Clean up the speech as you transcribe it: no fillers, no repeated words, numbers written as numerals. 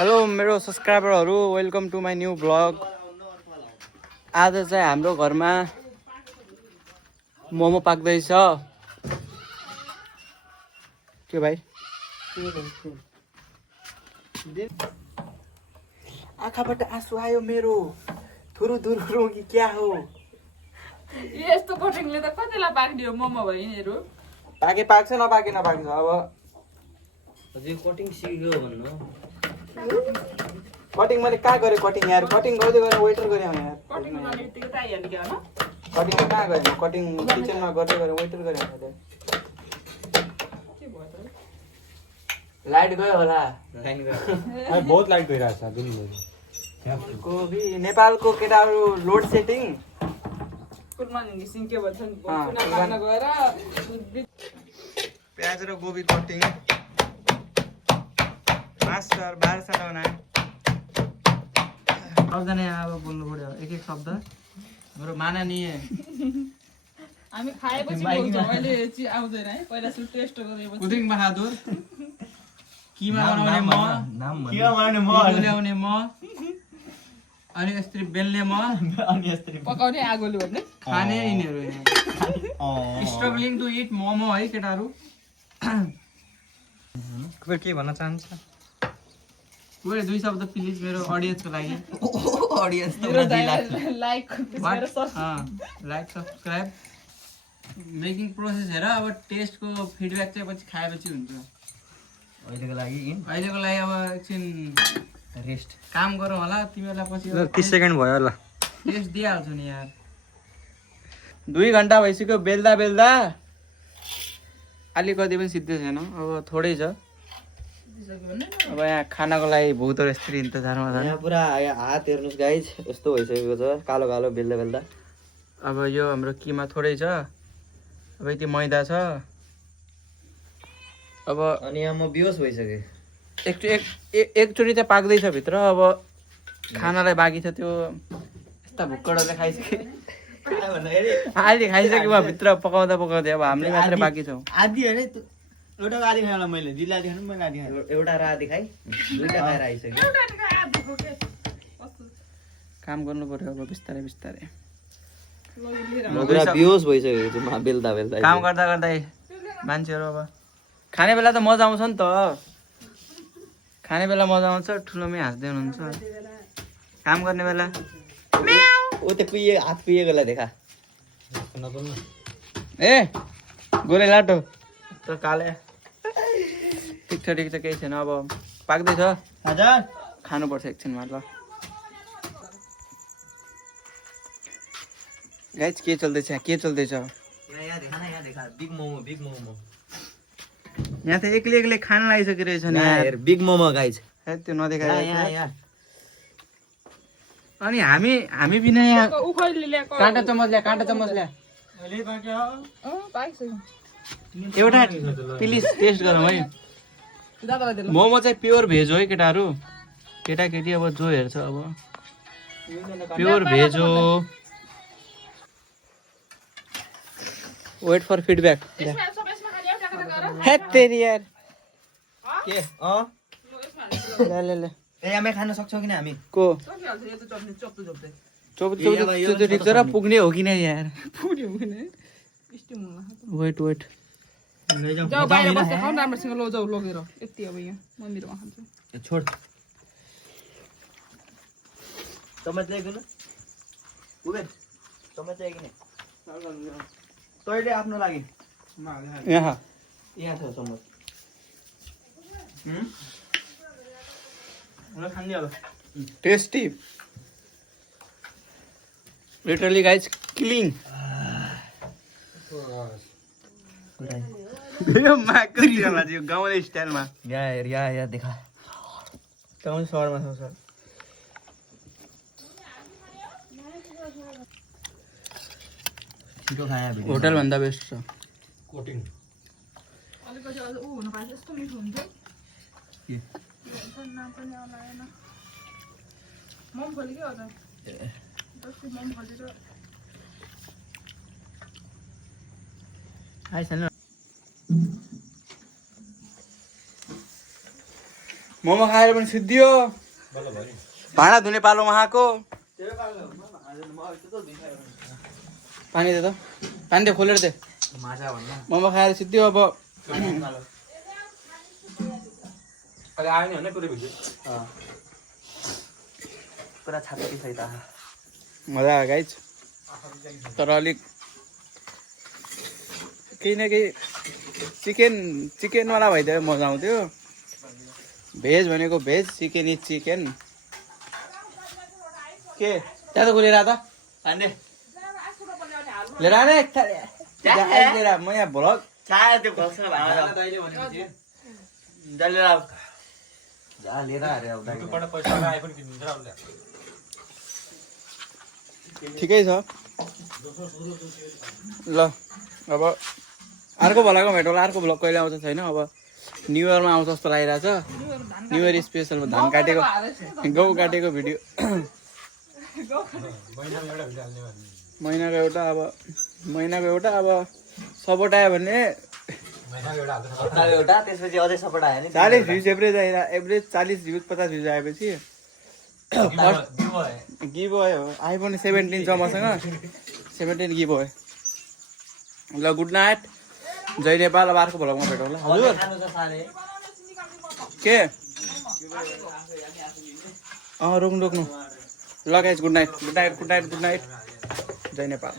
Hello मेरो सब्सक्राइबरहरू, welcome to my new blog. आज चाहिँ हाम्रो घरमा मोमो पाक्दैछ। के भाइ? आँखाबाट आँसु आयो मेरो, थुरु थुरु रोगी क्या हो? यस्तो कटिङले त कतिलाई पाक्ने हो मोमो भयो यिनीहरू? पाके पाक्छ, नपाके नपाक्छ। अब हजुर कटिङ सिक्यो भन्नु। कटिङ मैले कहाँ गरेँ कटिङ यार? कटिङ गर्दै गरेँ वेटर गरेँ यार। कटिङ गर्ने बित्तिकै त आइहाल्यो क्या होइन? कटिङ कहाँ गरेँ म? कटिङ किचनमा गर्दै गरेँ वेटर गरेँ मैले। के भयो त? लाइट गयो होला। लाइन गयो। बहुत लाइट गइरहेको छ दिनभरि। कोभी नेपालको केटाहरू लोड सेटिङ। कुनमा घिसिङ के भन्छ नि, अँ, चुना पार्न गएर प्याज र गोभी कटिङ मास्टर 12 साल बना सबजना अब बोल्नु पर्यो एक एक शब्द। हाम्रो माननीय हामी खाएपछि बोल्छौँ, अहिले आउँदैन है। पहिला सुरु टेस्ट गरेपछि उदिङ बहादुर, किमा बनाउने म, ल्याउने म, अनि यस्तरी बेल्ने म, पकाउने आगोले भन्ने। खाने यिनीहरू। स्ट्रगलिङ टु इट मोमो है केटाहरू। के भन्न चाहन्छ? गएर 2 शब्द प्लिज मेरो अडियन्सको लागि। मेरो like like subscribe. Making process हेर। अब टेस्टको फिडब्याक चाहिँ पछि खाएपछि हुन्छ। अहिलेको लागि अब एकछिन रेस्ट काम गरौँ होला। तिमीहरूलाई पछि 30 सेकेन्ड भयो ल। टेस्ट दिइहाल्छु नि यार। 2 घन्टा भइसक्यो बेल्दा बेल्दा। अलिकति पनि सिद्धै छैन, अब थोरै छ। अब यहाँ खानाको लागि बहुत यस्तरी इन्तजारमा छ। यहाँ पुरा हात हेर्नुहोस् गाइज, यस्तो भइसकेको छ कालो कालो बेल्दा बेल्दा। अब यो हाम्रो किमा थोरै छ। अब यति मैदा छ। अब अनि यहाँ म बेहोस भइसकेँ। एकचोटि चाहिँ पाक्दैछ भित्र। अब खानालाई बाँकी छ त्यो। यस्ता भुक्कडहरूले खाइसक्यो। अहिले खाइसक्यो म भित्र पकाउँदा पकाउँदै। अब हामीले मात्रै बाँकी छौँ। आधी होइन एउटा आधी खाएँ मैले, दिदी आधी खानु मैले आधी खाएँ। एउटा र आधी खाएँ, दुईटा खाएर आइसक्यो। काम गर्नु पर्यो अब बिस्तारै बिस्तारै। म पुरा बेहोस भइसकेको छु बेल्दा बेल्दा। काम गर्दा गर्दै मान्छेहरू अब खाने बेला त मजा आउँछ नि त। खाने बेला मजा आउँछ, ठुलोमै हाँस्दै हुनुहुन्छ। काम गर्ने बेला ओ त्यो कुहिए हात कुहिएकोलाई देखा। ए गोरे लाटो त काले। ठिक छ केही छैन। अब पाक्दैछ, हजुर खानुपर्छ एकछिनमा ल। गाइज के चल्दैछ? यहाँ देखा न, यहाँ देखा बिग मोमो बिग मोमो। यहाँ त एक्लै खान लागिसकेको रहेछ नि यहाँ यार। हेर बिग मोमो गाइज। त्यो नदेखाएर। यहाँ अनि हामी बिना यहाँ उखैले ल्याएको काँटा चम्मच ल्या। पाइसक्यो। एउटा प्लिज टेस्ट गरौँ है। दादालाई दिनु। मोमो चाहिँ प्योर भेज हो है केटाहरू। केटाकेटी अब जो हेर्छ अब प्योर भेज हो। Wait for feedback. यसमा खाली एउटा खाना गर। हेट तेरी यार। के ले यहाँमै खान सक्छौँ किन हामी? को सकिहाल्छ यो त चप्ने चप्दै चोप त्यो ठिक छ र पुग्ने हो कि नै यार? पुग्यो भने स्टिम हुन। वेट जाऊ बाहिर बस्दै खाऊ राम्रोसँग लजाऊ लगेर। यति अब यहाँ मन्दिरमा खान्छ। छोड चम्मच ल्याइदिनु न उबेर। चम्मच ल्याइकिन तैँले आफ्नो लागि यहाँ यहाँ छ चम्मच। खाने अब टेस्टी लिटरली गाइज किलिङ। यो माकुरीवाला चाहिँ गाउँले स्टाइलमा यहाँ हेर यहाँ देखा। गाउँले सहरमा छ सर। छिटो खाया भिडियो। होटल भन्दा बेस्ट छ। कोटिङ अलिकति अझ ऊ हुनु पाएछ यस्तो मिठो हुन्थ्यो। के नाम पनि आएन। मुङफली के हो त? जस्तै मुङफली र आइसक्यो मोमो खाएर पनि सिद्धियो भाँडा धुने पालो उहाँको पानी दे त पानी दे खोलेर दे मोमो खाएर सिद्धियो अब अहिले आयो नि होइन पुरै भिडियो पुरा छाती सहित मजा आयो गाइज तर अलिक केही न केही चिकनवाला भइदियो मजा आउँथ्यो भेज भनेको भेज चिकन इज चिकन के त्यहाँ त लिएर आ त अन्डे लिएर आने लिएर म यहाँ भ्लग चाहे त्यो भक्स भाँडा लिएर आऊ जा लिएर अरे आउँदा युट्युबबाट पैसा आए पनि किन्नुहुन्छ र उसले ठिकै छ ल अब अर्को भ्लगमा भेटौँ अर्को भ्लग कहिले आउँछ छैन अब न्यु इयरमा आउँछ जस्तो लागिरहेछ न्यु इयर स्पेसलमा धान काटेको गहुँ काटेको भिडियो महिनाको एउटा अब सपोर्ट आयो भने एउटा त्यसपछि अझै सपोर्ट आयो नि 40 भ्युज एभरेज 40 भ्युज 50 भ्युज आएपछि गिभ अवे हो आइफोन 17 छ मसँग 17 गिभ अवे ल गुड नाइट जय नेपाल अब अर्को भ्लगमा भेटौँ ल हजुर के रोक्नु ल गाइस गुड नाइट जय नेपाल